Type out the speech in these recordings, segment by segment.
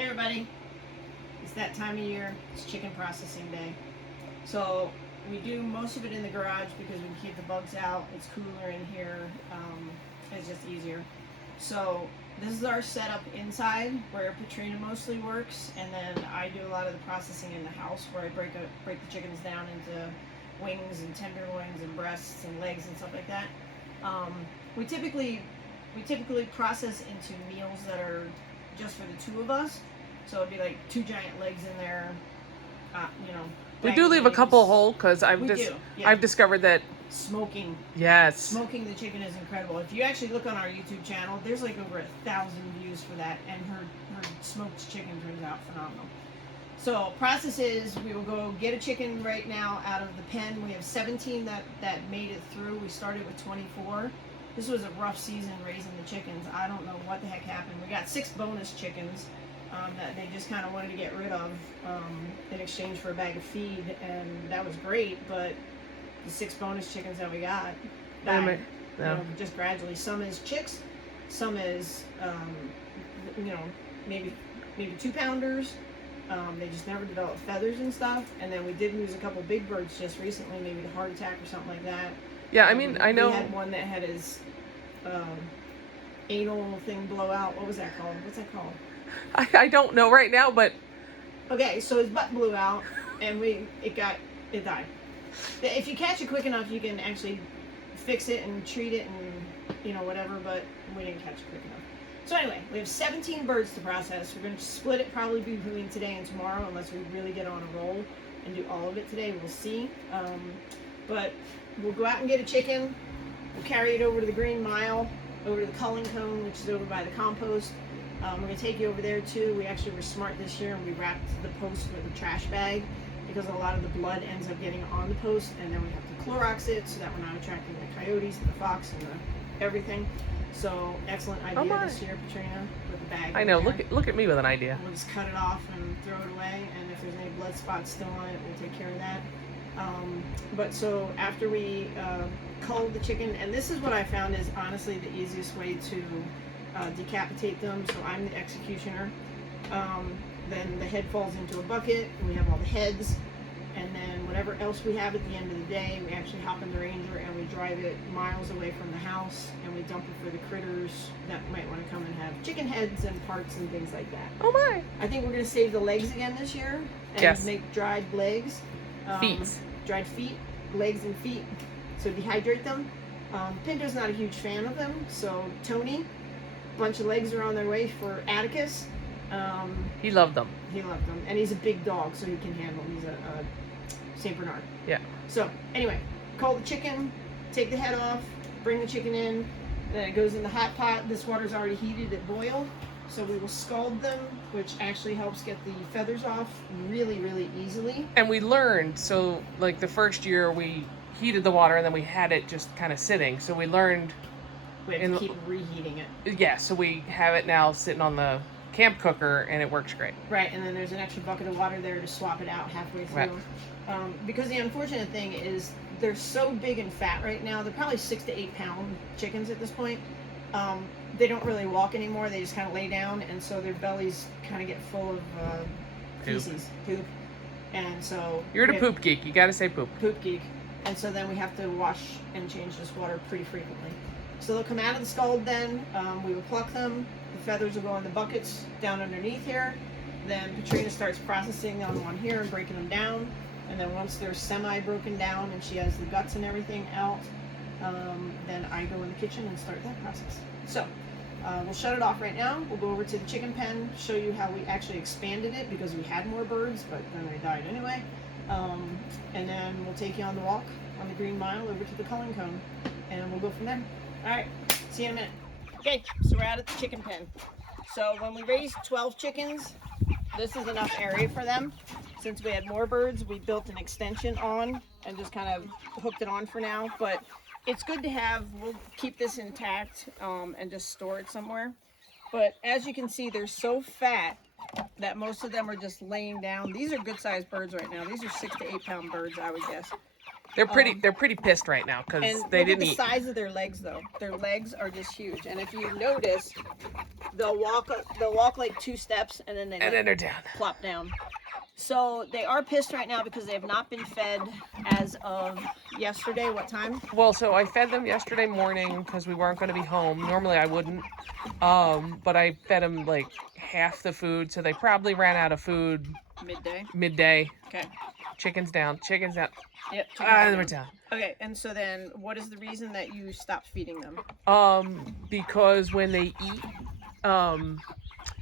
Hey everybody, it's that time of year. It's chicken processing day. So we do most of it in the garage because we can keep the bugs out. It's cooler in here. It's just easier. So this is our setup inside where Katrina mostly works, and then I do a lot of the processing in the house where I break the chickens down into wings and tenderloins and breasts and legs and stuff like that. We typically process into meals that are just for the two of us. So it'd be like 2 giant legs in there, We do leave a couple whole because I've discovered that smoking the chicken is incredible. If you actually look on our YouTube channel, there's like over 1,000 views for that, and her smoked chicken turns out phenomenal. So process is, we will go get a chicken right now out of the pen. We have 17 that made it through. We started with 24. This was a rough season raising the chickens. I don't know what the heck happened. We got 6 bonus chickens that they just kind of wanted to get rid of in exchange for a bag of feed, and that was great, but the 6 bonus chickens that we got died, just gradually. Some is chicks, some is maybe 2-pounders. They just never developed feathers and stuff, and then we did lose a couple big birds just recently, maybe a heart attack or something like that. Yeah, I mean, I know we had one that had his anal thing blow out. What was that called? What's that called? I don't know right now, but okay, so his butt blew out, and it died. If you catch it quick enough, you can actually fix it and treat it and whatever, but we didn't catch it quick enough. So anyway, we have 17 birds to process. We're going to split it probably between today and tomorrow, unless we really get on a roll and do all of it today. We'll see. But we'll go out and get a chicken. We'll carry it over to the Green Mile, over to the culling cone, which is over by the compost. We're going to take you over there too. We actually were smart this year, and we wrapped the post with a trash bag because a lot of the blood ends up getting on the post, and then we have to Clorox it so that we're not attracting the coyotes and the fox and the everything. So excellent idea this year, Katrina, with the bag. I know. Look at me with an idea. We'll just cut it off and throw it away, and if there's any blood spots still on it, we'll take care of that. But so after we cull the chicken, and this is what I found is honestly the easiest way to decapitate them. So I'm the executioner. Then the head falls into a bucket, and we have all the heads, and then whatever else we have at the end of the day, we actually hop in the Ranger and we drive it miles away from the house, and we dump it for the critters that might want to come and have chicken heads and parts and things like that. Oh my! I think we're going to save the legs again this year and make dried legs. Dried feet, legs and feet. So dehydrate them. Pinto's not a huge fan of them, so Tony, a bunch of legs are on their way for Atticus. He loved them. And he's a big dog, so he can handle them. He's a Saint Bernard. Yeah. So anyway, cull the chicken, take the head off, bring the chicken in, then it goes in the hot pot. This water's already heated at boil, so we will scald them, which actually helps get the feathers off really, really easily. And we learned, so like the first year we heated the water and then we had it just kind of sitting, so we learned we have to keep reheating it. Yeah, so we have it now sitting on the camp cooker, and it works great. Right, and then there's an extra bucket of water there to swap it out halfway through. Right. Because the unfortunate thing is they're so big and fat right now. They're probably 6 to 8 pound chickens at this point. They don't really walk anymore. They just kind of lay down, and so their bellies kind of get full of poop. And so you're the poop geek. You got to say poop. Poop geek. And so then we have to wash and change this water pretty frequently. So they'll come out of the scald then. We will pluck them. The feathers will go in the buckets down underneath here. Then Katrina starts processing on one here and breaking them down. And then once they're semi-broken down and she has the guts and everything out, then I go in the kitchen and start that process. So we'll shut it off right now. We'll go over to the chicken pen, show you how we actually expanded it because we had more birds, but then they died anyway. And then we'll take you on the walk on the Green Mile over to the culling cone, and we'll go from there. All right, see you in a minute. Okay, so we're out at the chicken pen. So when we raised 12 chickens, this is enough area for them. Since we had more birds, we built an extension on and just kind of hooked it on for now. But it's good to have. We'll keep this intact and just store it somewhere. But as you can see, they're so fat that most of them are just laying down. These are good sized birds right now. These are 6 to 8 pound birds, I would guess. They're pretty pissed right now because And they look didn't at the eat. size of their legs, though. Their legs are just huge. And if you notice, they'll walk like 2 steps, and then And then they're down. plop down. So they are pissed right now because they have not been fed as of yesterday. What time? Well, so I fed them yesterday morning because we weren't going to be home. Normally I wouldn't, but I fed them like half the food, so they probably ran out of food Midday. Okay. Chickens down. Yep. We're down. Okay, and so then what is the reason that you stopped feeding them? Because when they eat,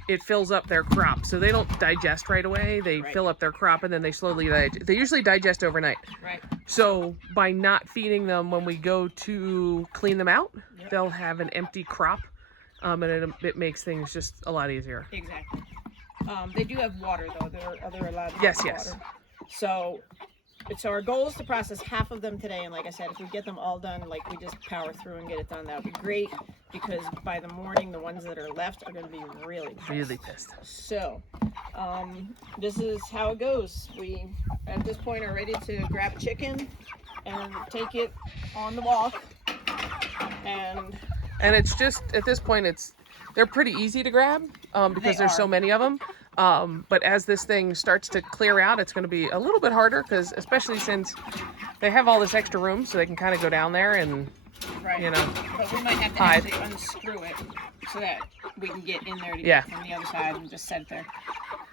it fills up their crop, so they don't digest right away. They fill up their crop and then they slowly digest. They usually digest overnight. Right. So by not feeding them when we go to clean them out, they'll have an empty crop, and it makes things just a lot easier. Exactly. They do have water though. They're allowed to have Yes. water. So our goal is to process half of them today, and like I said, if we get them all done, like we just power through and get it done, that would be great, because by the morning, the ones that are left are going to be really pissed. So, this is how it goes. We, at this point, are ready to grab a chicken and take it on the walk, and it's just, at this point, they're pretty easy to grab, because there's so many of them. But as this thing starts to clear out, it's going to be a little bit harder, because especially since they have all this extra room, so they can kind of go down there and, you know, but we might have to hide. actually unscrew it so that we can get in there to get from the other side and just set it there.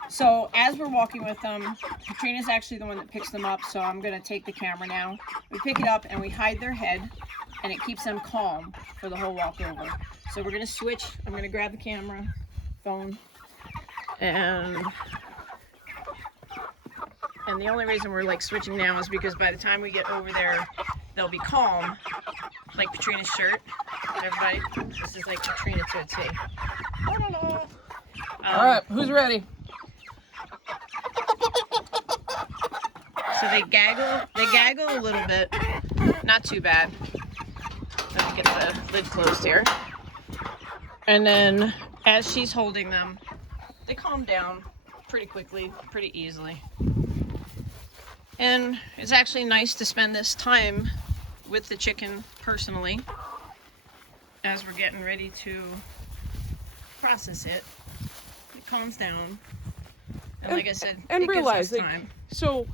So as we're walking with them, Katrina's actually the one that picks them up, so I'm going to take the camera now. We pick it up and we hide their head, and it keeps them calm for the whole walk over. So we're going to switch. I'm going to grab the camera, phone, and the only reason we're like switching now is because by the time we get over there, they'll be calm, like Katrina's shirt. Everybody, this is like Katrina to a T. All right, who's ready? So they gaggle a little bit, not too bad. Let me get the lid closed here. And then as she's holding them, they calm down pretty quickly, pretty easily. And it's actually nice to spend this time with the chicken personally as we're getting ready to process it. It calms down. And like I said, and it realize, gives us time. So,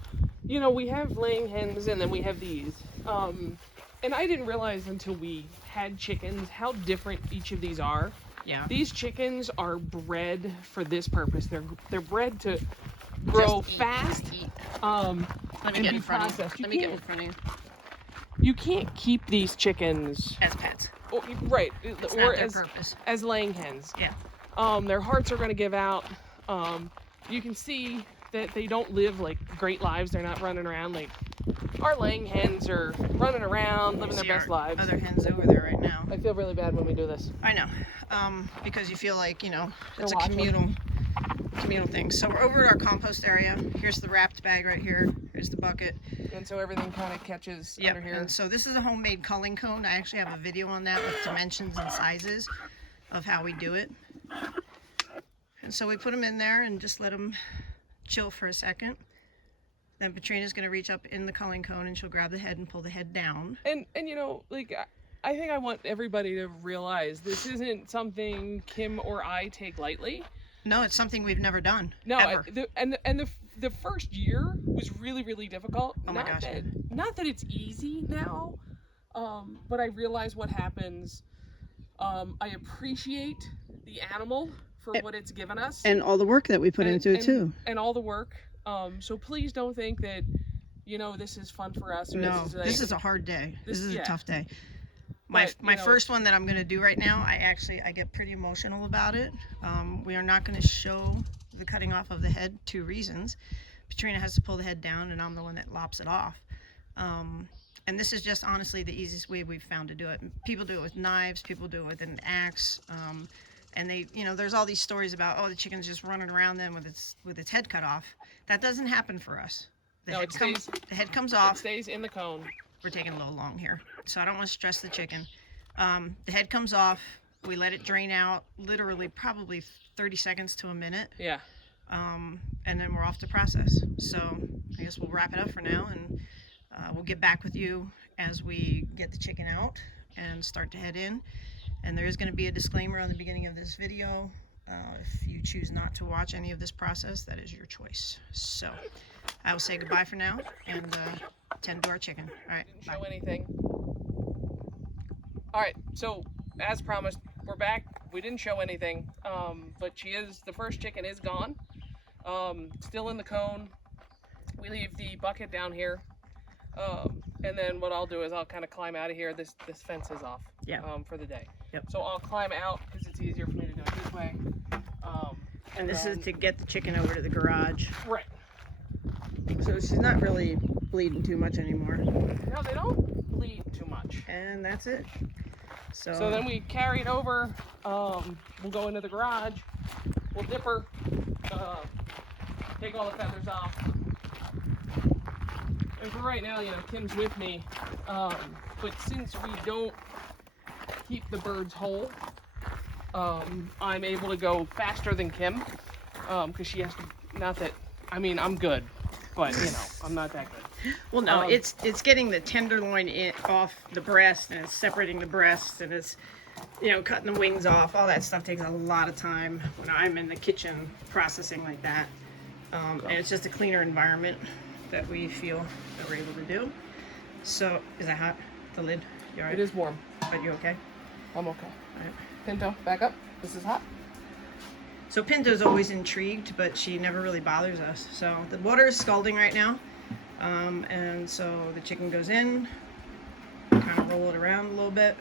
you know, we have laying hens and then we have these. And I didn't realize until we had chickens how different each of these are. Yeah. These chickens are bred for this purpose. They're bred to grow fast. Let me get in front of you. Let me get in front of you. You can't keep these chickens As pets. Right. It's or not their as purpose. as laying hens. Yeah. Their hearts are going to give out. You can see that they don't live like great lives. They're not running around like our laying hens are running around, living their best lives. Other hens over there right now. I feel really bad when we do this. I know, because you feel like, you know, it's a communal thing. So we're over at our compost area. Here's the wrapped bag right here. Here's the bucket. And so everything kind of catches under here. And so this is a homemade culling cone. I actually have a video on that with dimensions and sizes of how we do it. And so we put them in there and just let them chill for a second. Then Katrina's going to reach up in the culling cone and she'll grab the head and pull the head down. And you know, like, I think I want everybody to realize this isn't something Kim or I take lightly. No, it's something we've never done. No, ever. The first year was really, really difficult. Oh my gosh. Not that it's easy now, but I realize what happens. I appreciate the animal for what it's given us. And all the work that we put into it too. And all the work. So please don't think that, you know, this is fun for us. Or No, this is a hard day. This is a tough day. My first one that I'm going to do right now, I get pretty emotional about it. We are not going to show the cutting off of the head. 2 reasons. Katrina has to pull the head down and I'm the one that lops it off. And this is just honestly the easiest way we've found to do it. People do it with knives, people do it with an axe. And they, you know, there's all these stories about, oh, the chicken's just running around then with its head cut off. That doesn't happen for us. The head comes off. It stays in the cone. We're taking a little long here, so I don't want to stress the chicken. The head comes off. We let it drain out, literally probably 30 seconds to a minute. Yeah. And then we're off to process. So I guess we'll wrap it up for now, and We'll get back with you as we get the chicken out and start to head in. And there is going to be a disclaimer on the beginning of this video. If you choose not to watch any of this process, that is your choice. So I will say goodbye for now and tend to our chicken. All right. Didn't show anything. All right. So as promised, we're back. We didn't show anything, but the first chicken is gone. Still in the cone. We leave the bucket down here. And then what I'll do is I'll kind of climb out of here. This fence is off for the day. Yep. So I'll climb out because it's easier for me to do it this way. And this is to get the chicken over to the garage. Right. So she's not really bleeding too much anymore. No, they don't bleed too much. And that's it. So then we carry it over. We'll go into the garage. We'll dip her. Take all the feathers off. And for right now, Kim's with me. But since we don't keep the birds whole, I'm able to go faster than Kim. Because she has to, not that, I mean, I'm good, but I'm not that good. Well, no, it's getting the tenderloin off the breast, and it's separating the breast, and it's, cutting the wings off. All that stuff takes a lot of time when I'm in the kitchen processing like that. And it's just a cleaner environment that we feel that we're able to do. So, is that hot? The lid? You all right? It is warm. But you okay? I'm okay. All right. Pinto, back up. This is hot. So Pinto's always intrigued, but she never really bothers us. So the water is scalding right now. And so the chicken goes in, kind of roll it around a little bit.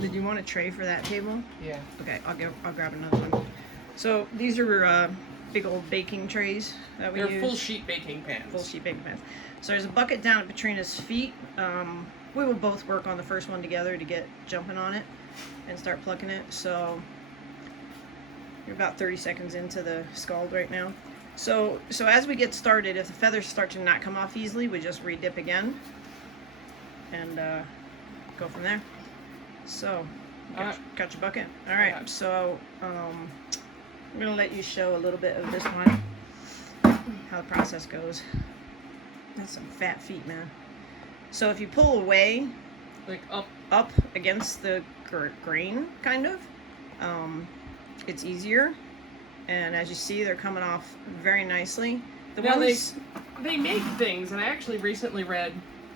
Did you want a tray for that table? Yeah. Okay, I'll grab another one. So these are big old baking trays that we use. They're full sheet baking pans. Full sheet baking pans. So there's a bucket down at Patrina's feet. We will both work on the first one together to get jumping on it and start plucking it. So you're about 30 seconds into the scald right now. So as we get started, if the feathers start to not come off easily, we just re-dip again and go from there. So got your bucket. All right. Okay. So I'm gonna let you show a little bit of this one, how the process goes. That's some fat feet, man. So if you pull away, Like up. up against the grain, kind of, it's easier. And as you see, they're coming off very nicely. The Now ones, they make things, and I actually recently read.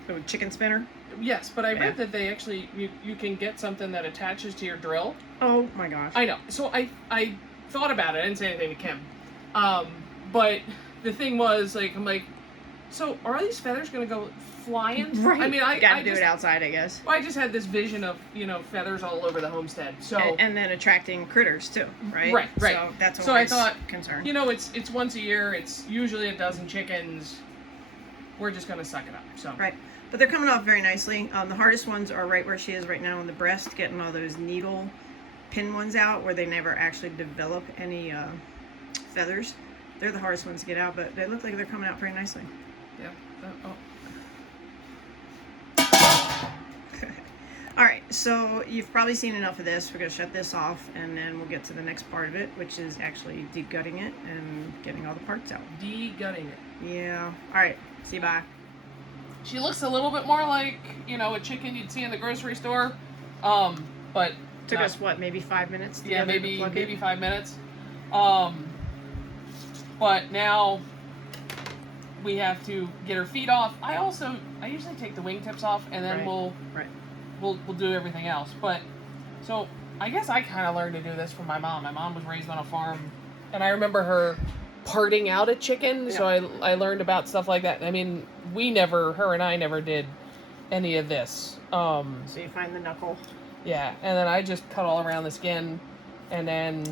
oh, chicken spinner. Yes, but I read that they actually you can get something that attaches to your drill. Oh my gosh. I know. So I thought about it. I didn't say anything to Kim. But the thing was, I'm like, so are these feathers gonna go flying? Right. I mean, I gotta do just, it outside, I guess. I just had this vision of feathers all over the homestead. So And then attracting critters too, right? Right. So that's So I always thought, concern. it's once a year. It's usually a dozen chickens. We're just gonna suck it up. So Right. But they're coming off very nicely. The hardest ones are right where she is right now in the breast, getting all those needle pin ones out where they never actually develop any feathers. They're the hardest ones to get out, but they look like they're coming out pretty nicely. yeah. All right, so you've probably seen enough of this. We're gonna shut this off, and then we'll get to the next part of it, which is actually de-gutting it and getting all the parts out. De-gutting it. Yeah. All right. See you. Bye. She looks a little bit more like a chicken you'd see in the grocery store. But Took us what, maybe 5 minutes? Yeah, together to pluck maybe it? 5 minutes. But now we have to get her feet off. I usually take the wingtips off, and then Right. we'll do everything else. But so I guess I kind of learned to do this from my mom. My mom was raised on a farm, and I remember her parting out a chicken. So I learned about stuff like that. I mean, her and I never did any of this. So you find the knuckle. Yeah, and then I just cut all around the skin, and then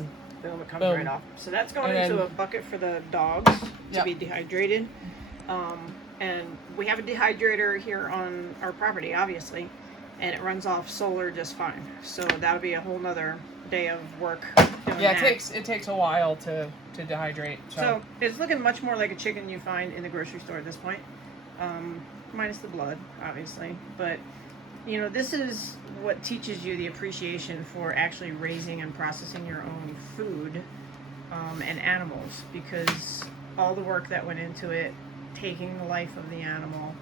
Boom, it comes Boom. right off. So that's going And into then- a bucket for the dogs to Yep. be dehydrated. And we have a dehydrator here on our property, obviously, and it runs off solar just fine. So that'll be a whole nother day of work doing yeah, that. it takes a while to dehydrate. So it's looking much more like a chicken you find in the grocery store at this point, minus the blood, obviously. But this is what teaches you the appreciation for actually raising and processing your own food and animals, because all the work that went into it, taking the life of the animal,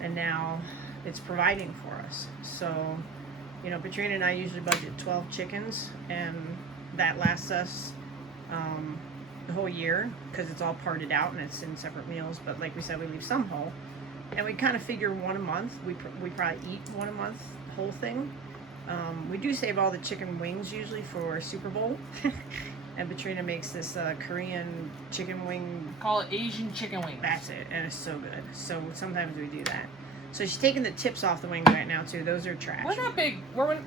and now it's providing for us. So, you know, Katrina and I usually budget 12 chickens, and that lasts us the whole year because it's all parted out and it's in separate meals. But like we said, we leave some whole, and we kind of figure one a month. We probably eat one a month, the whole thing. We do save all the chicken wings usually for Super Bowl. And Katrina makes this Korean chicken wing. Call it Asian chicken wings. That's it, and it's so good. So sometimes we do that. So she's taking the tips off the wings right now too. Those are trash. We're not big.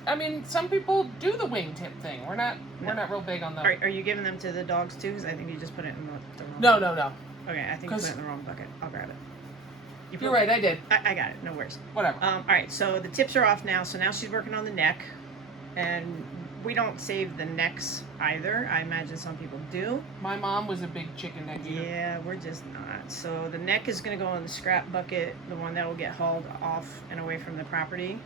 I mean, some people do the wing tip thing. We're not real big on those. Are you giving them to the dogs too? Because I think you just put it in the wrong. No. Okay, I think you put it in the wrong bucket. I'll grab it. You're right. I did. I got it. No worries. Whatever. All right. So the tips are off now. So now she's working on the neck, and we don't save the necks either. I imagine some people do. My mom was a big chicken neck eater. Yeah, we're just not. So the neck is going to go in the scrap bucket, the one that will get hauled off and away from the property.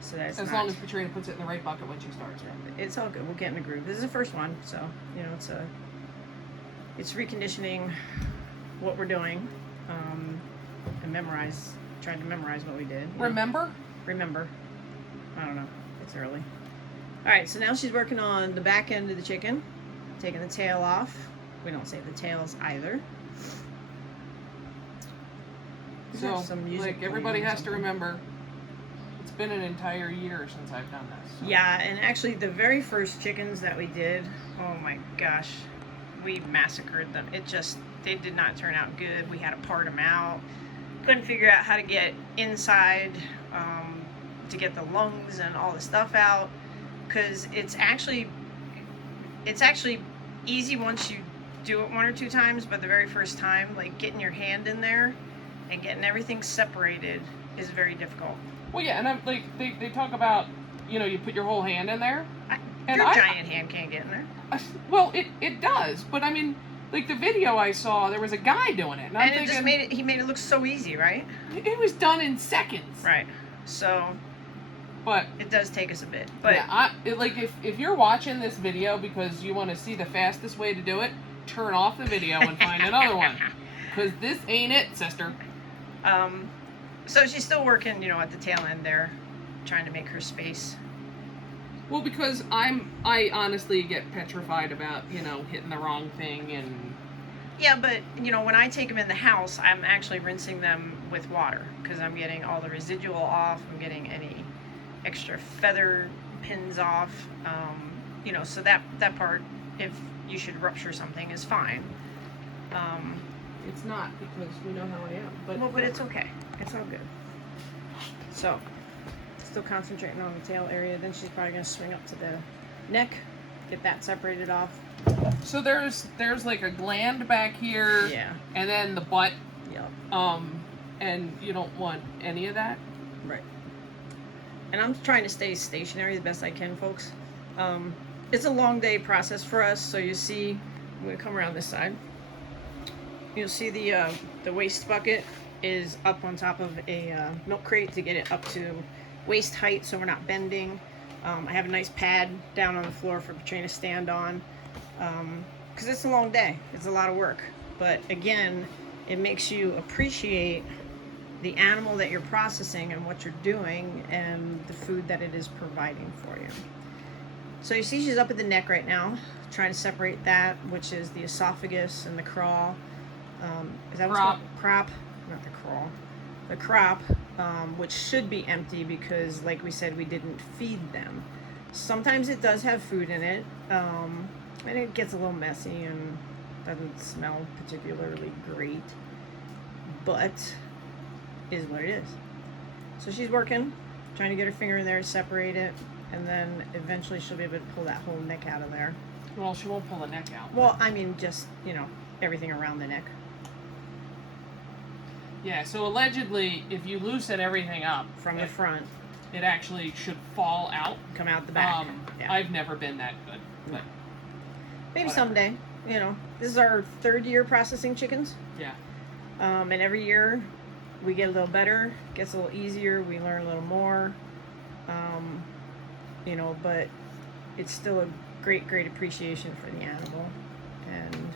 So that's as long as Katrina puts it in the right bucket when she starts. It's all good. We'll get in the groove. This is the first one, so you know it's reconditioning what we're doing, and trying to memorize what we did. Remember. I don't know. It's early. All right, so now she's working on the back end of the chicken, taking the tail off. We don't save the tails either. So, like, everybody has to remember, it's been an entire year since I've done this. So. Yeah, and actually the very first chickens that we did, oh my gosh, we massacred them. They did not turn out good. We had to part them out. Couldn't figure out how to get inside, to get the lungs and all the stuff out, because it's actually easy once you do it one or two times, but the very first time, like getting your hand in there and getting everything separated is very difficult. Well, yeah, and I'm like they talk about, you know, you put your whole hand in there. Your giant hand can't get in there. Well, it does, but I mean, like the video I saw, there was a guy doing it, and I'm thinking, he made it look so easy, right? It was done in seconds. Right. So. But it does take us a bit. But yeah, if you're watching this video because you want to see the fastest way to do it, turn off the video and find another one, because this ain't it, sister. So she's still working, you know, at the tail end there, trying to make her space. Well, because I honestly get petrified about, you know, hitting the wrong thing and. Yeah, but you know, when I take them in the house, I'm actually rinsing them with water because I'm getting all the residual off. I'm getting any extra feather pins off, you know, so that part, if you should rupture something, is fine. It's not, because we know how I am. But it's okay. It's all good. So, still concentrating on the tail area. Then she's probably gonna swing up to the neck, get that separated off. So there's like a gland back here. Yeah. And then the butt. Yep. And you don't want any of that. Right. And I'm trying to stay stationary the best I can, folks. It's a long day process for us. So you see, I'm gonna come around this side. You'll see the waste bucket is up on top of a milk crate to get it up to waist height, so we're not bending. I have a nice pad down on the floor for Katrina to stand on, because it's a long day. It's a lot of work. But again, it makes you appreciate the animal that you're processing and what you're doing and the food that it is providing for you. So you see she's up at the neck right now, trying to separate that, which is the esophagus and the craw. Is that what's called? Crop? Not the crawl. The crop, which should be empty because, like we said, we didn't feed them. Sometimes it does have food in it, and it gets a little messy and doesn't smell particularly great, but is what it is. So she's working, trying to get her finger in there, separate it, and then eventually she'll be able to pull that whole neck out of there. Well, she won't pull the neck out. Well, I mean, just, you know, everything around the neck. Yeah, so allegedly, if you loosen everything up from the front, it actually should fall out. Come out the back. Yeah. I've never been that good. But maybe someday. You know, this is our 3rd year processing chickens. Yeah. And every year we get a little better, gets a little easier, we learn a little more. You know, but it's still a great appreciation for the animal. And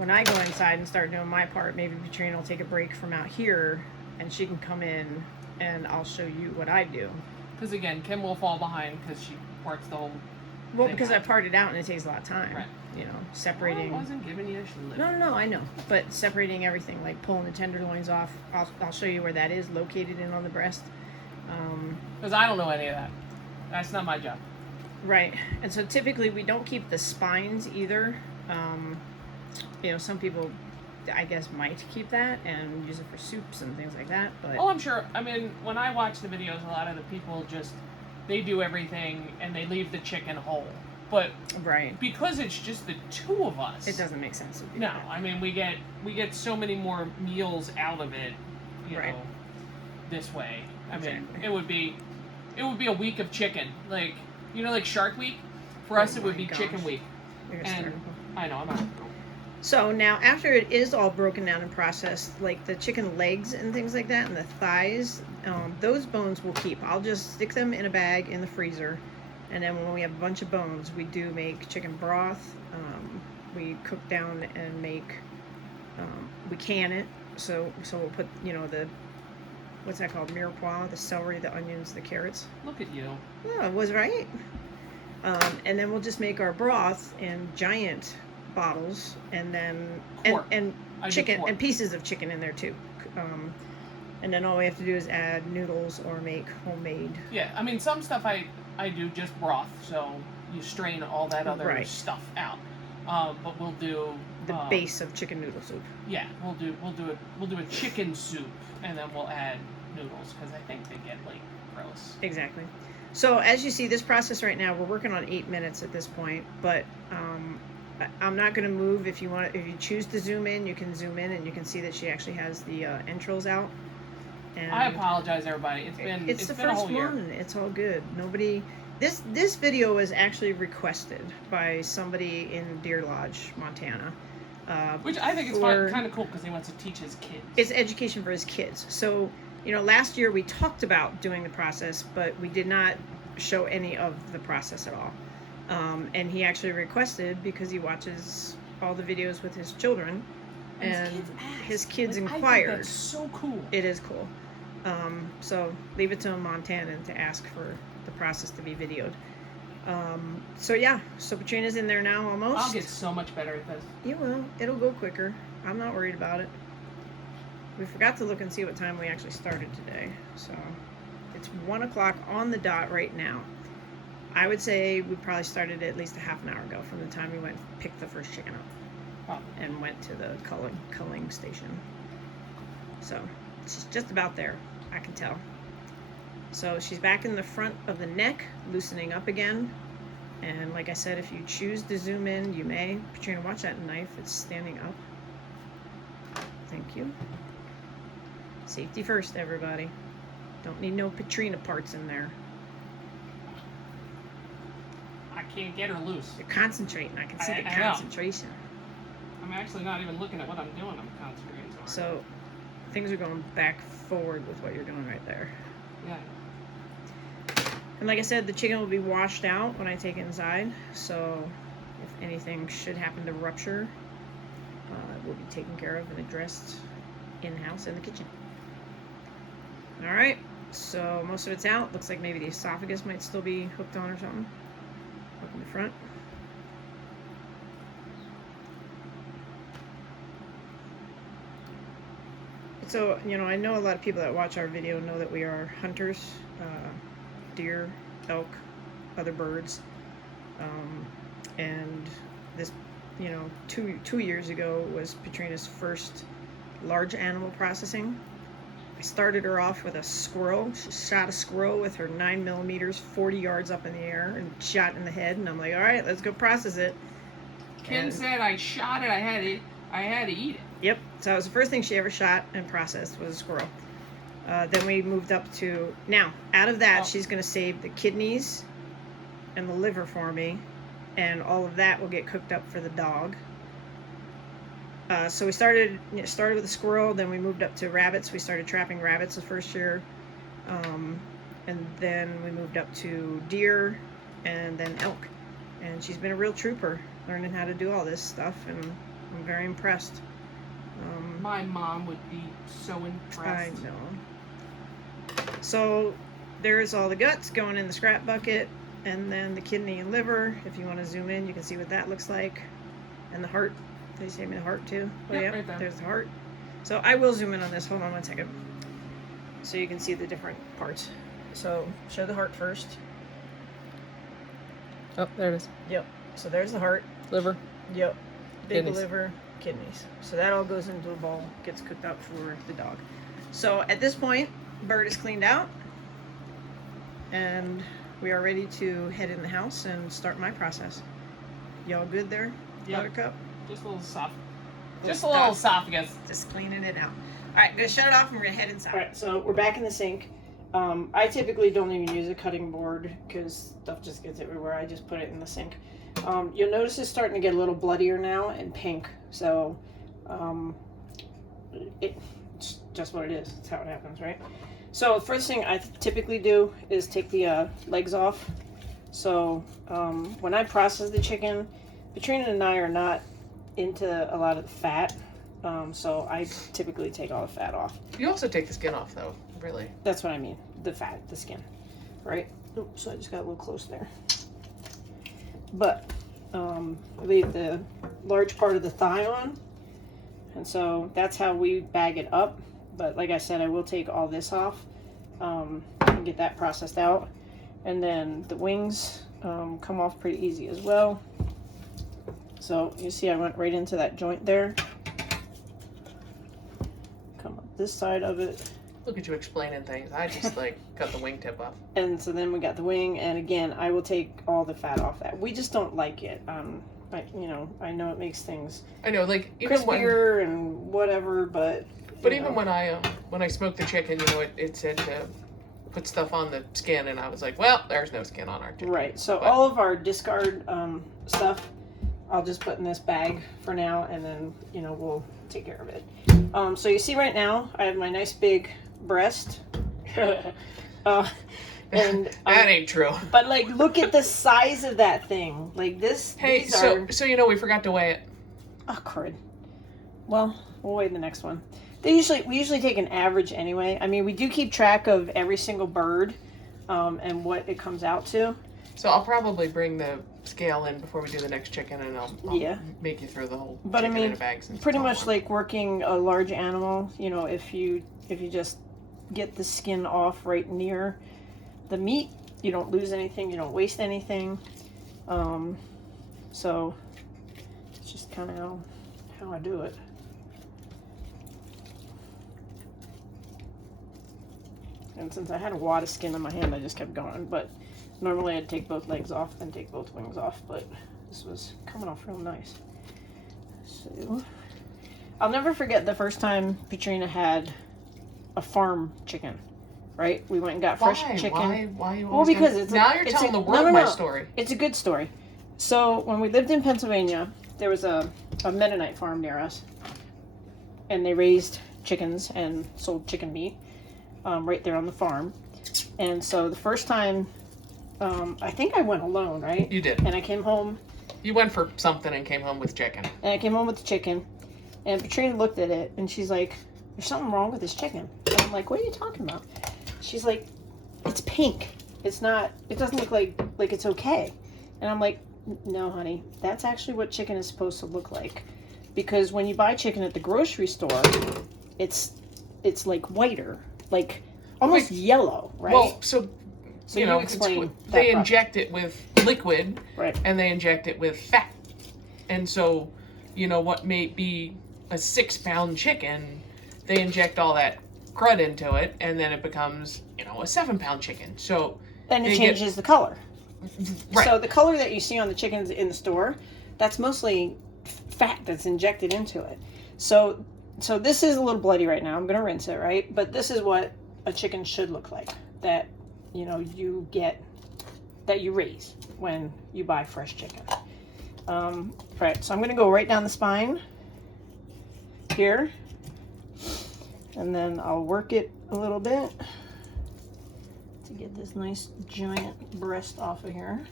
when I go inside and start doing my part, maybe Katrina will take a break from out here and she can come in and I'll show you what I do. Because again, Kim will fall behind because she parts the whole. Well, because I part it out and it takes a lot of time. Right. You know, separating. Well, I wasn't giving you a shit. No, I know. But separating everything, like pulling the tenderloins off, I'll show you where that is located in on the breast. Because I don't know any of that. That's not my job. Right. And so typically we don't keep the spines either. You know, some people, I guess, might keep that and use it for soups and things like that. But oh, I'm sure. I mean, when I watch the videos, a lot of the people just, they do everything and they leave the chicken whole. But right, because it's just the two of us, it doesn't make sense to do no, that. I mean, we get so many more meals out of it, you know, this way. I mean, it would be a week of chicken, like, you know, like Shark Week. For us, it would be Chicken Week. And I know, I'm not. So now, after it is all broken down and processed, like the chicken legs and things like that, and the thighs, those bones will keep. I'll just stick them in a bag in the freezer. And then when we have a bunch of bones, we do make chicken broth. We cook down and make, we can it. So we'll put, you know, the, what's that called? Mirepoix, the celery, the onions, the carrots. Look at you. Yeah, I was right. And then we'll just make our broth in giant bottles, and then and chicken and pieces of chicken in there too. And then all we have to do is add noodles or make homemade. Yeah, I mean, some stuff I do just broth, so you strain all that other stuff out. But we'll do the base of chicken noodle soup. Yeah, we'll do a chicken soup, and then we'll add noodles because I think they get like gross. Exactly. So as you see, this process right now, we're working on 8 minutes at this point, but I'm not going to move. If you choose to zoom in, you can zoom in, and you can see that she actually has the entrails out. And I apologize, everybody. It's the been a whole first year. one. It's all good. Nobody. This video was actually requested by somebody in Deer Lodge, Montana. Which I think is kind of cool because he wants to teach his kids. It's education for his kids. So, you know, last year we talked about doing the process, but we did not show any of the process at all. And he actually requested, because he watches all the videos with his children, and his kids inquired. I think that's so cool. It is cool. So leave it to Montana to ask for the process to be videoed. So yeah, so Katrina's in there now almost. I'll get so much better at this. You will. It'll go quicker. I'm not worried about it. We forgot to look and see what time we actually started today. So it's 1 o'clock on the dot right now. I would say we probably started at least a half an hour ago from the time we went and picked the first chicken up. Probably. And went to the culling station. So she's just about there, I can tell. So she's back in the front of the neck, loosening up again. And like I said, if you choose to zoom in, you may. Katrina, watch that knife. It's standing up. Thank you. Safety first, everybody. Don't need no Katrina parts in there. I can't get her loose. You're concentrating. I can see the concentration. I'm actually not even looking at what I'm doing. I'm concentrating. So things are going back forward with what you're doing right there. Yeah. And like I said, the chicken will be washed out when I take it inside. So if anything should happen to rupture, it will be taken care of and addressed in-house in the kitchen. All right. So most of it's out. Looks like maybe the esophagus might still be hooked on or something. Up in the front. So, you know, I know a lot of people that watch our video know that we are hunters, deer, elk, other birds. And this, you know, two years ago was Katrina's first large animal processing. I started her off with a squirrel. She shot a squirrel with her 9mm, 40 yards up in the air, and shot in the head. And I'm like, all right, let's go process it. Kim said I shot it. I had to eat it. Yep. So it was the first thing she ever shot and processed was a squirrel. Then we moved up to, now, out of that, she's going to save the kidneys and the liver for me. And all of that will get cooked up for the dog. So we started with a squirrel, then we moved up to rabbits. We started trapping rabbits the first year. And then we moved up to deer and then elk. And she's been a real trooper learning how to do all this stuff. And I'm very impressed. My mom would be so impressed. I know. So there's all the guts going in the scrap bucket, and then the kidney and liver. If you want to zoom in, you can see what that looks like. And the heart. Did you see me the heart too? Oh, Yep, yeah, right there. there's the heart. So I will zoom in on this. Hold on one second. So you can see the different parts. So show the heart first. Oh, there it is. Yep. So there's the heart. Liver. Yep. Big Kidneys. liver, kidneys. So that all goes into a bowl, gets cooked up for the dog. So at this point, bird is cleaned out, and we are ready to head in the house and start my process. Y'all good there? Yep. Buttercup? Just a little soft. Just Just a little esophagus. Just cleaning it out. All right, I'm gonna shut it off and we're gonna head inside. All right, so we're back in the sink. I typically don't even use a cutting board because stuff just gets everywhere. I just put it in the sink. You'll notice it's starting to get a little bloodier now and pink. So it's just what it is. That's how it happens, right? So the first thing I typically do is take the legs off. So when I process the chicken, Katrina and I are not into a lot of the fat. So I typically take all the fat off. You also take the skin off, though, really. That's what I mean. The fat, the skin, right? Oops, so I just got a little close there. But I leave the large part of the thigh on. And so that's how we bag it up. But like I said, I will take all this off and get that processed out. And then the wings come off pretty easy as well. So you see I went right into that joint there. Come up this side of it. Look at you explaining things. I just like cut the wingtip off. And so then we got the wing, and again, I will take all the fat off that. We just don't like it. I know it makes things I know, like even crispier and whatever, but even when I smoked the chicken, you know, it said to put stuff on the skin, and I was like, well, there's no skin on our chicken. right. So all of our discard stuff, I'll just put in this bag for now, and then we'll take care of it. So you see right now, I have my nice big breast. And that ain't true. But like, look at the size of that thing. Like this. Hey, so we forgot to weigh it. Oh, crud. Well, we'll weigh the next one. We usually take an average anyway. I mean, we do keep track of every single bird, and what it comes out to. So I'll probably bring the scale in before we do the next chicken, and I'll make you through the whole. But I mean, in a bag pretty much like working a large animal. If you just get the skin off right near the meat, you don't lose anything, you don't waste anything. So it's just kind of how I do it. And since I had a wad of skin on my hand, I just kept going. But normally I'd take both legs off and take both wings off, but this was coming off real nice. So I'll never forget the first time Katrina had a farm chicken. Right? We went and got fresh chicken. Why you well, because it's now you're telling the world my story. It's a good story. So when we lived in Pennsylvania, there was a Mennonite farm near us, and they raised chickens and sold chicken meat right there on the farm. And so the first time, I think I went alone, right? You did. And I came home. You went for something and came home with chicken. And I came home with the chicken, and Katrina looked at it, and she's like, "There's something wrong with this chicken." And I'm like, "What are you talking about?" She's like, "It's pink. It's not. It doesn't look like it's okay." And I'm like, "No, honey. That's actually what chicken is supposed to look like, because when you buy chicken at the grocery store, it's like whiter, like almost yellow, right?" Well, so you explain. They inject it with liquid, right? And they inject it with fat, and so what may be a 6-pound chicken, they inject all that crud into it, and then it becomes a 7-pound chicken. So then it changes the color. Right. So the color that you see on the chickens in the store, that's mostly fat that's injected into it. So this is a little bloody right now. I'm gonna rinse it, right? But this is what a chicken should look like, that you get, that you raise when you buy fresh chicken. Right. So I'm gonna go right down the spine here. And then I'll work it a little bit to get this nice giant breast off of here.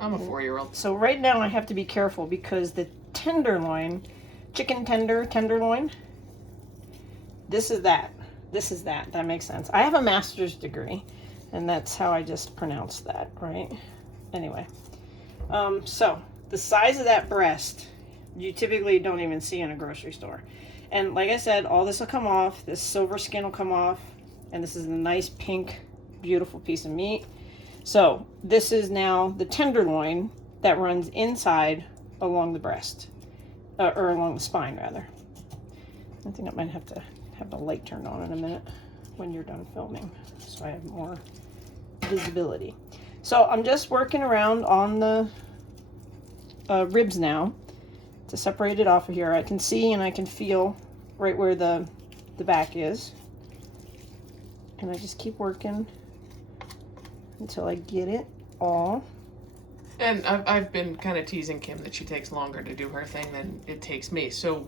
I'm a 4-year-old. So right now I have to be careful because the tenderloin, chicken tenderloin, this is that. This is that. That makes sense. I have a master's degree, and that's how I just pronounced that, right? Anyway, so the size of that breast, you typically don't even see in a grocery store. And like I said, all this will come off. This silver skin will come off, and this is a nice pink, beautiful piece of meat. So this is now the tenderloin that runs inside along the breast, or along the spine, rather. I think I might have to have the light turned on in a minute when you're done filming, so I have more visibility. So I'm just working around on the ribs now to separate it off of here. I can see and I can feel right where the back is, and I just keep working until I get it all. And I've been kind of teasing Kim that she takes longer to do her thing than it takes me. So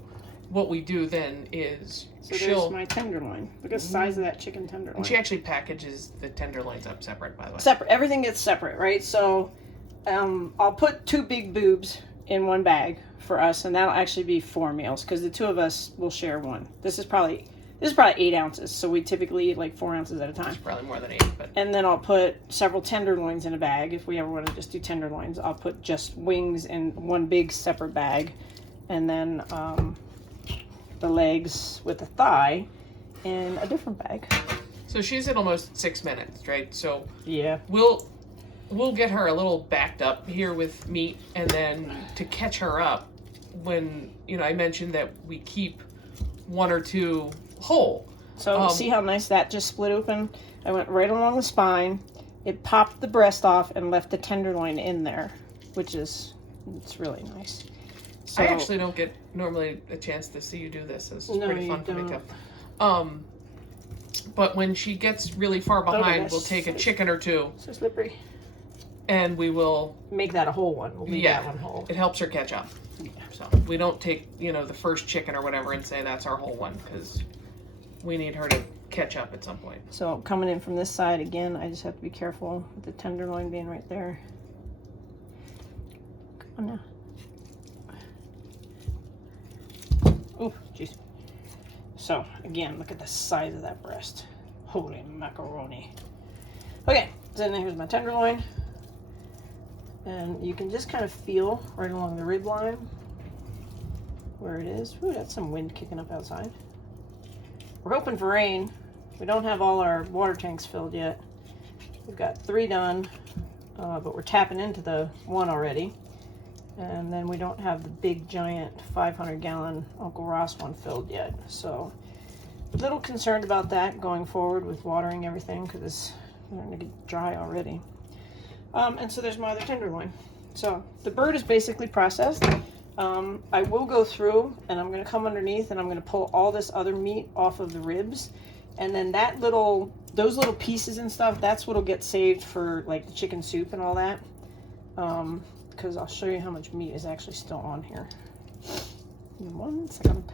what we do then is there's my tenderloin. Look at the size of that chicken tenderloin. And she actually packages the tenderloins up separate, by the way. Separate. Everything gets separate, right? So I'll put 2 big boobs in one bag for us, and that'll actually be 4 meals because the 2 of us will share one. This is probably 8 ounces, so we typically eat like 4 ounces at a time. It's probably more than 8, but. And then I'll put several tenderloins in a bag. If we ever want to just do tenderloins, I'll put just wings in one big separate bag, and then the legs with the thigh in a different bag. So she's at almost 6 minutes, right? So yeah, we'll get her a little backed up here with meat, and then to catch her up, when I mentioned that we keep 1 or 2 whole. So see how nice that just split open? I went right along the spine. It popped the breast off and left the tenderloin in there, which is, it's really nice. So, I actually don't get normally a chance to see you do this. It's pretty fun for me too. But when she gets really far behind, we'll take a chicken or 2. So slippery. And we will make that a whole one. We'll leave that one whole. It helps her catch up. Yeah. So we don't take, the first chicken or whatever and say that's our whole one, because we need her to catch up at some point. So coming in from this side again, I just have to be careful with the tenderloin being right there. Come on now. Oh, jeez. So again, look at the size of that breast. Holy macaroni. Okay, so then here's my tenderloin. And you can just kind of feel right along the rib line where it is. Ooh, that's some wind kicking up outside. We're hoping for rain. We don't have all our water tanks filled yet. We've got 3 done, but we're tapping into the 1 already. And then we don't have the big giant 500-gallon Uncle Ross one filled yet. So a little concerned about that going forward with watering everything, because it's starting to get dry already. And so there's my other tenderloin. So the bird is basically processed. I will go through and I'm going to come underneath and I'm going to pull all this other meat off of the ribs. And then those little pieces and stuff, that's what'll get saved for like the chicken soup and all that. Because I'll show you how much meat is actually still on here. In 1 second.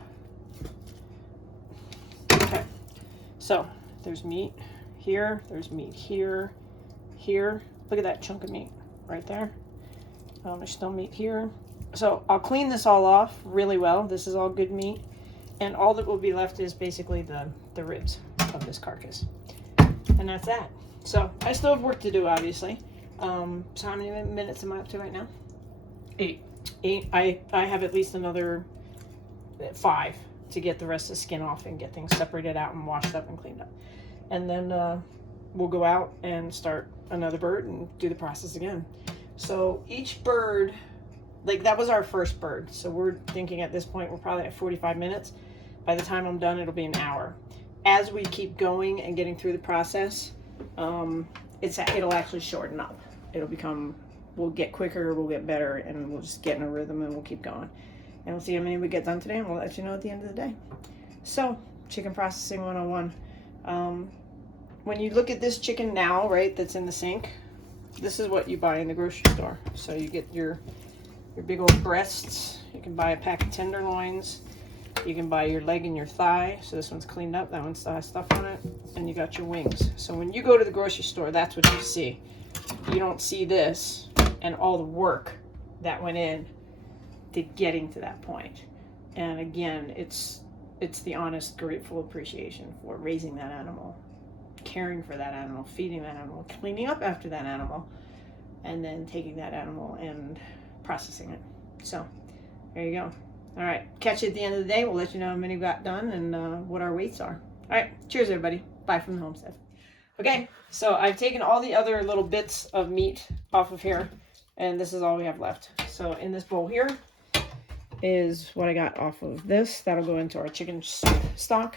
Okay. So there's meat here. There's meat here. Here. Look at that chunk of meat right there. There's still meat here. So I'll clean this all off really well. This is all good meat. And all that will be left is basically the ribs of this carcass. And that's that. So I still have work to do, obviously. So how many minutes am I up to right now? 8. I have at least another 5 to get the rest of the skin off and get things separated out and washed up and cleaned up. And then we'll go out and start another bird and do the process again. So each bird, like that was our first bird. So we're thinking at this point, we're probably at 45 minutes. By the time I'm done, it'll be an hour. As we keep going and getting through the process, it'll actually shorten up. We'll get quicker, we'll get better, and we'll just get in a rhythm and we'll keep going. And we'll see how many we get done today, and we'll let you know at the end of the day. So, chicken processing 101. When you look at this chicken now, right, that's in the sink, this is what you buy in the grocery store. So you get your big old breasts. You can buy a pack of tenderloins. You can buy your leg and your thigh. So this one's cleaned up. That one still has stuff on it. And you got your wings. So when you go to the grocery store, that's what you see. You don't see this and all the work that went in to getting to that point. And again, it's the honest, grateful appreciation for raising that animal, caring for that animal, feeding that animal, cleaning up after that animal, and then taking that animal and processing it. So there you go. All right, catch you at the end of the day. We'll let you know how many we got done and what our weights are. All right, cheers everybody. Bye from the homestead. Okay, so I've taken all the other little bits of meat off of here, and this is all we have left. So in this bowl here is what I got off of this. That'll go into our chicken stock.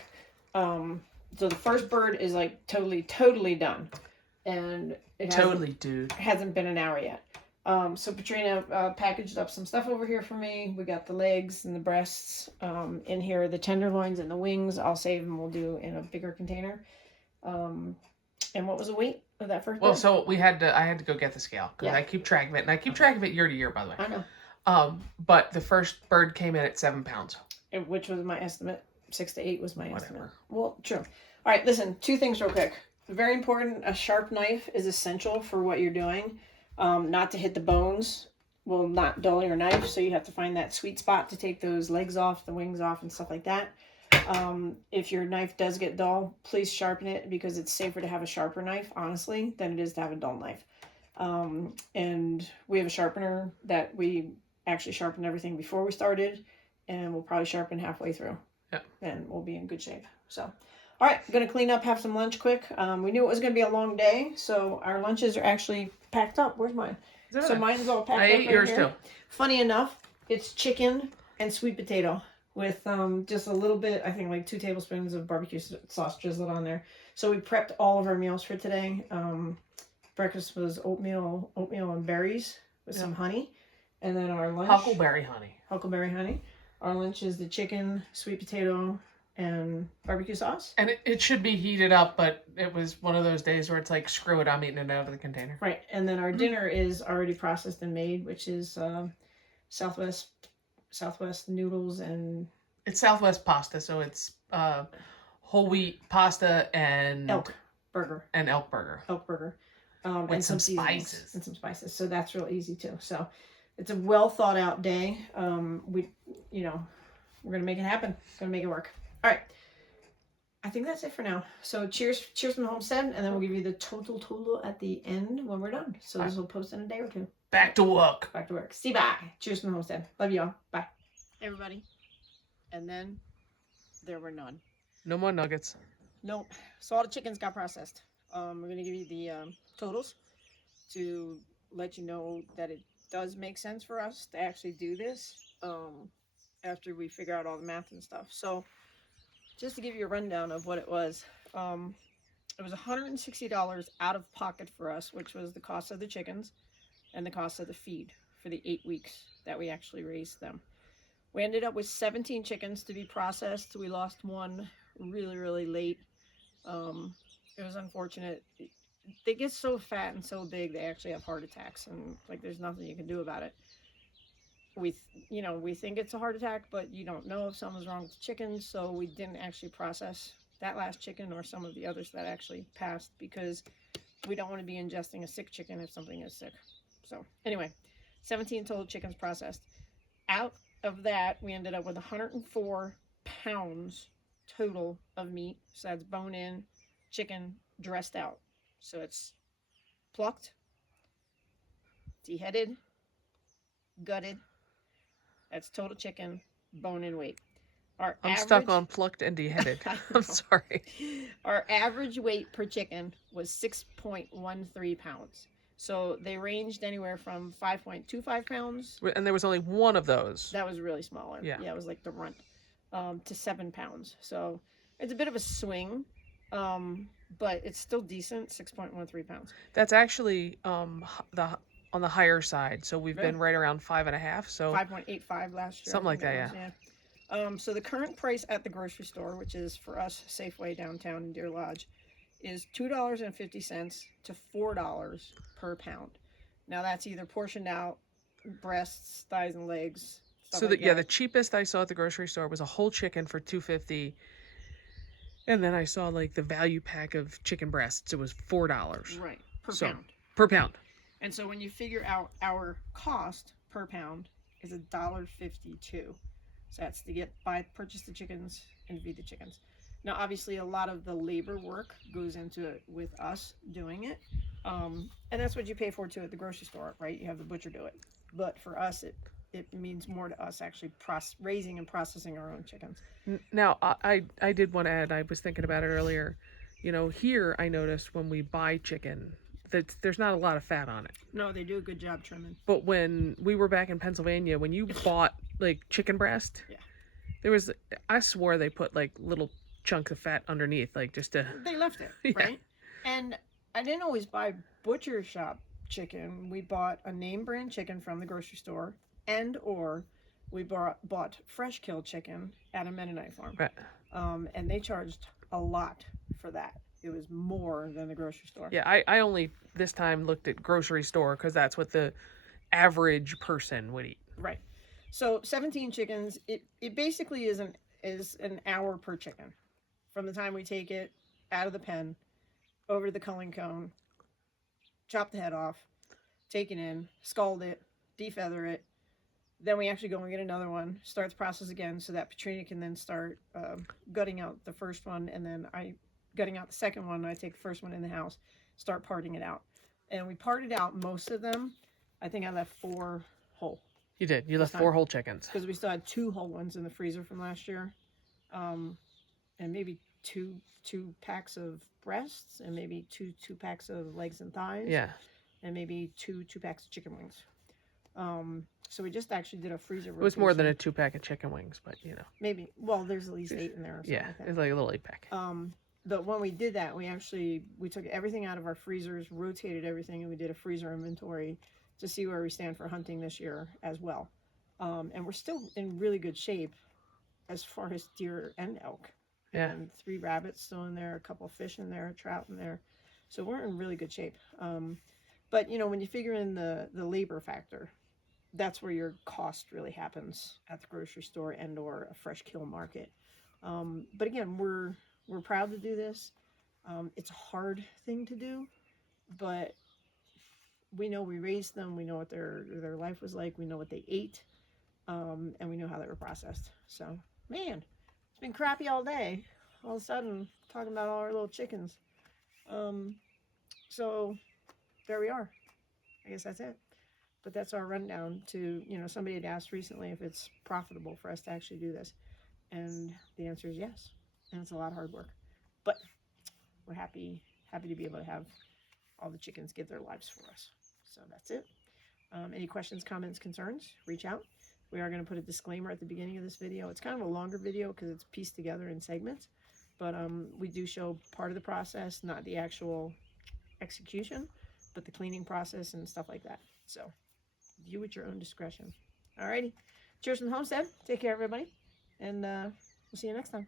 So the first bird is like totally done, and it hasn't been an hour yet. So Katrina packaged up some stuff over here for me. We got the legs and the breasts in here, the tenderloins and the wings. I'll save them. We'll do in a bigger container. And what was the weight of that first bird? Well, so I had to go get the scale because I keep track of it, and I keep track of it year to year, by the way. I know. But the first bird came in at 7 pounds. Which was my estimate. 6 to 8 was my estimate. Well, true. All right, listen, 2 things real quick. Very important, a sharp knife is essential for what you're doing. Not to hit the bones will not dull your knife, so you have to find that sweet spot to take those legs off, the wings off, and stuff like that. If your knife does get dull, please sharpen it, because it's safer to have a sharper knife, honestly, than it is to have a dull knife. And we have a sharpener that we actually sharpened everything before we started, and we'll probably sharpen halfway through. Yep. And we'll be in good shape. So, all right, I'm going to clean up, have some lunch quick. We knew it was going to be a long day, so our lunches are actually packed up. Where's mine? So mine's all packed up. I ate yours too. Funny enough, it's chicken and sweet potato with just a little bit, I think like 2 tablespoons of barbecue sauce drizzled on there. So we prepped all of our meals for today. Breakfast was oatmeal and berries with some honey. And then our lunch... Huckleberry honey. Our lunch is the chicken, sweet potato, and barbecue sauce. And it should be heated up, but it was one of those days where it's like, screw it, I'm eating it out of the container. Right. And then our dinner is already processed and made, which is Southwest noodles and... It's Southwest pasta, so it's whole wheat pasta and... elk burger. And elk burger. And some spices. And some spices. So that's real easy too. So it's a well thought out day. We're going to make it happen. Going to make it work. All right. I think that's it for now. So cheers from the homestead, and then we'll give you the total at the end when we're done. So this will post in a day or 2. Back to work. See, bye. Cheers from the homestead. Love you all. Bye. Everybody. And then there were none. No more nuggets. Nope. So all the chickens got processed. We're going to give you the totals to let you know that it does make sense for us to actually do this after we figure out all the math and stuff. So just to give you a rundown of what it was $160 out of pocket for us, which was the cost of the chickens and the cost of the feed for the 8 weeks that we actually raised them. We ended up with 17 chickens to be processed. We lost one really late. It was unfortunate. They get so fat and so big, they actually have heart attacks, and like there's nothing you can do about it. We think it's a heart attack, but you don't know if something's wrong with the chickens, so we didn't actually process that last chicken or some of the others that actually passed, because we don't want to be ingesting a sick chicken if something is sick. So anyway, 17 total chickens processed. Out of that, we ended up with 104 pounds total of meat. So that's bone-in chicken dressed out. So it's plucked, deheaded, gutted. That's total chicken, bone-in weight. I'm stuck on plucked and deheaded. I'm sorry. Our average weight per chicken was 6.13 pounds. So they ranged anywhere from 5.25 pounds. And there was only one of those. That was really smaller. Yeah, it was like the runt. To 7 pounds. So it's a bit of a swing, but it's still decent, 6.13 pounds. That's actually on the higher side. So we've been right around 5.5. So 5.85 last year. Something like that, yeah. So the current price at the grocery store, which is for us Safeway downtown in Deer Lodge, is $2.50 to $4 per pound. Now that's either portioned out, breasts, thighs, and legs. So the cheapest I saw at the grocery store was a whole chicken for $2.50, and then I saw like the value pack of chicken breasts. It was $4. Right, per pound. Per pound. And so when you figure out our cost per pound is $1.52. So that's to purchase the chickens and feed the chickens. Now, obviously, a lot of the labor work goes into it with us doing it. And that's what you pay for too at the grocery store, right? You have the butcher do it. But for us, it means more to us actually raising and processing our own chickens. Now, I did want to add, I was thinking about it earlier. You know, here I noticed when we buy chicken that there's not a lot of fat on it. No, they do a good job trimming. But when we were back in Pennsylvania, when you bought like chicken breast, yeah, there was, I swore they put like little chunks of fat underneath, like just to. They left it, Yeah. right? And I didn't always buy butcher shop chicken. We bought a name brand chicken from the grocery store, or we bought fresh killed chicken at a Mennonite farm. Right. And they charged a lot for that. It was more than the grocery store. Yeah, I only this time looked at grocery store because that's what the average person would eat. Right. So 17 chickens. It basically is an hour per chicken, from the time we take it out of the pen, over to the culling cone, chop the head off, take it in, scald it, defeather it. Then we actually go and get another one, start the process again, so that Petrina can then start gutting out the first one, and then gutting out the second one. I take the first one in the house, start parting it out. And we parted out most of them. I think I left 4 whole. You did. You left 4 whole chickens. Because we still had 2 whole ones in the freezer from last year. And maybe two packs of breasts, and maybe two packs of legs and thighs. Yeah. And maybe two packs of chicken wings. So we just actually did a freezer rotation. It was more than a 2-pack of chicken wings, but you know. Maybe. Well, there's at least 8 in there. Or something like that. It's like a little 8-pack. But when we did that, we took everything out of our freezers, rotated everything, and we did a freezer inventory to see where we stand for hunting this year as well. And we're still in really good shape as far as deer and elk. Yeah. And 3 rabbits still in there, a couple of fish in there, trout in there. So we're in really good shape. But, you know, when you figure in the labor factor, that's where your cost really happens at the grocery store and or a fresh kill market. But again, we're proud to do this. It's a hard thing to do, but we know we raised them. We know what their life was like. We know what they ate, and we know how they were processed. So, man, it's been crappy all day. All of a sudden, talking about all our little chickens. So there we are. I guess that's it. But that's our rundown to, you know, somebody had asked recently if it's profitable for us to actually do this. And the answer is yes. And it's a lot of hard work. But we're happy to be able to have all the chickens give their lives for us. So that's it. Any questions, comments, concerns, reach out. We are going to put a disclaimer at the beginning of this video. It's kind of a longer video because it's pieced together in segments. But we do show part of the process, not the actual execution, but the cleaning process and stuff like that. So view at your own discretion. Alrighty. Cheers from the homestead. Take care, everybody. And we'll see you next time.